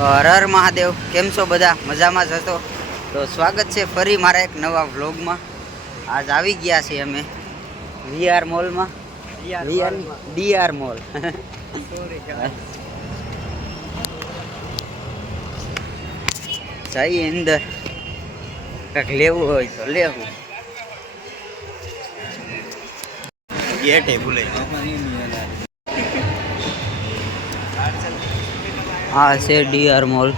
હર હર મહાદેવ. કેમ છો બધા? મજામાં જ હતો. તો સ્વાગત છે ફરી મારા એક નવા વ્લોગમાં. આજ આવી ગયા છીએ અમે વીઆર મોલમાં. DR mall. જઈએ અંદર, કંઈક લેવું હોય તો લેવું. હા છે ડીઆર મોલ.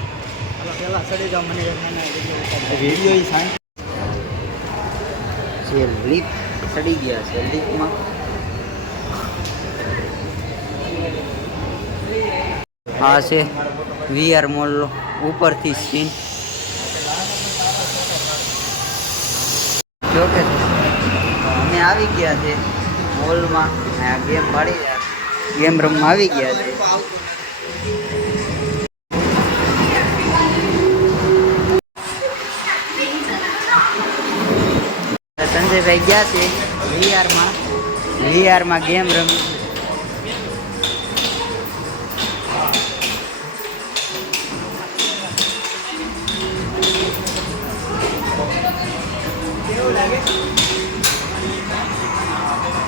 લીપ ચડી ગયા છે. લીપમાં આ છે વીઆર મોલ ઉપરથી સીન. જો કે અમે આવી ગયા છે મોલમાં. ગેમ પાડી ગેમ રમવા આવી ગયા છે. સંજયભાઈ ગયા છે વીઆરમાં ગેમ રમી.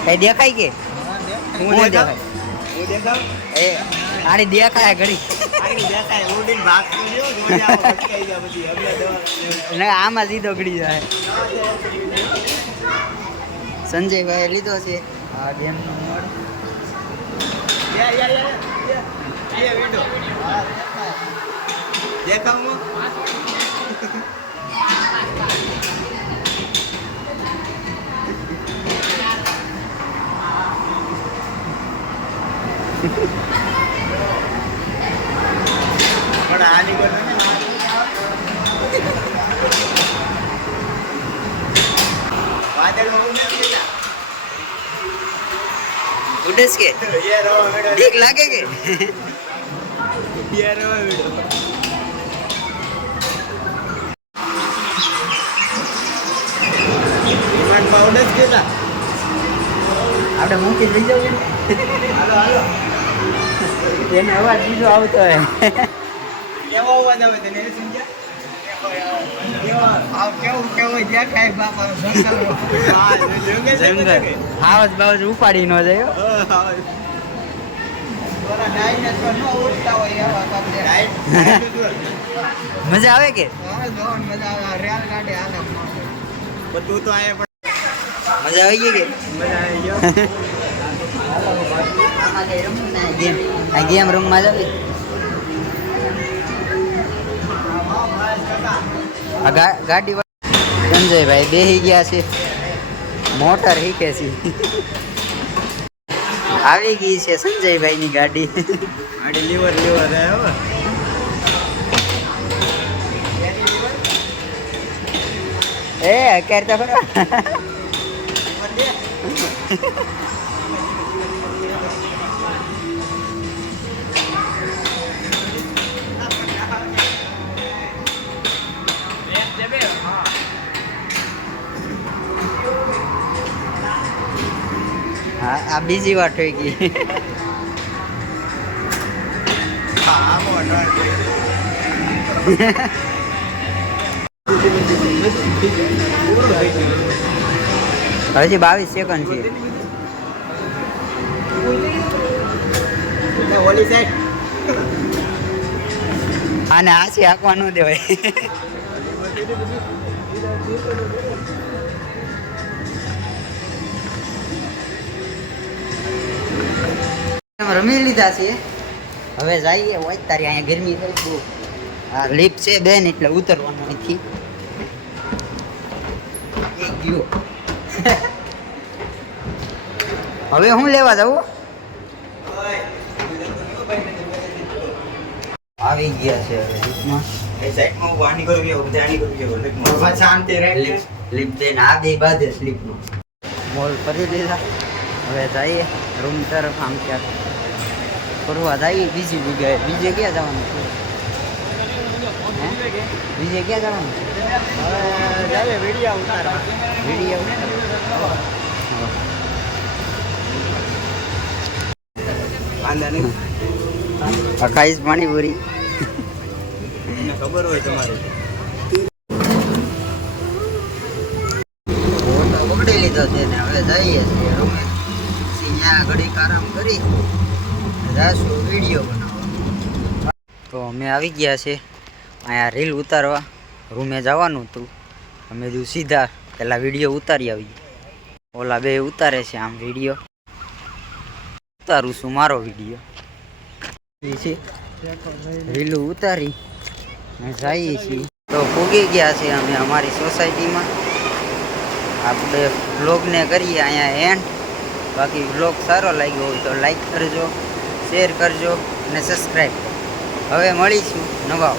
કઈ દેખાય કે હું દેખાય એ આની દેખાય ઘડી આમાં સીધો ગળી જાય. સંજયભાઈ લીધો છે આ ગેમ નો મોડ. ઉડેસ કે ઠીક લાગે કે આપણે મૂકી લઈ જવું. એને અવાજ બીજો આવતો હોય. કેવો અવાજ આવે તને આવાજ બાવાજ ઉપાડી ન જાય. મજા આવે કે મજા આવી ગઈ કે ગેમ રમવા જાવી. ગાડી સંજયભાઈ બેસી ગયા છે. મોટર શીખે છે. આવી ગઈ છે સંજયભાઈ ની ગાડી. લીવર એ અત્યારે તો ખરો. હા આ બીજી વાર થઈ ગઈ. હજી 22 સેકન્ડ છે. આને હાસી હાંકવા ન દેવાય. રમી લીધા છે. હવે જઈએ હોય તારી અહીંયા ગરમી થઈ બહુ. આ લીપ છે બેન એટલે ઉતરવાનું અહીંથી. ગયો હવે હું લેવા જાઉં. આવી ગયા છે લીપ જઈને આ બે બાદ સ્લીપ નો મોલ ફરી લીધા. હવે જઈએ રૂમ તરફ. આમ ક્યાંક ફરવા જઈએ બીજી જગ્યાએ. બીજે ક્યાં જવાનું છે? બીજે ક્યાં જવાનું છે? ખાઈશ પાણીપુરી. ખબર હોય તમારે પકડી લીધો છે ને હવે જઈએ છીએ અમે ત્યાં ઘડીક આરામ કરી જાશું વિડીયો બનાવવા. તો અમે આવી ગયા છે અહીંયા રીલ ઉતારવા. રૂમે જવાનું હતું અમે જો સીધા પેલા વિડીયો ઉતારી આવી. ઓલા બે ઉતારે છે આમ વિડીયો, ઉતારું છું મારો વિડીયો એ છે. રીલું ઉતારી જઈએ છીએ. તો પૂગી ગયા છે અમે અમારી સોસાયટીમાં. આપણે વ્લોગને કરીએ અહીંયા એન્ડ. બાકી વ્લોગ સારો લાગ્યો હોય તો લાઈક કરજો, શેર કરજો અને સબસ્ક્રાઈબ. હવે મળીશું નવા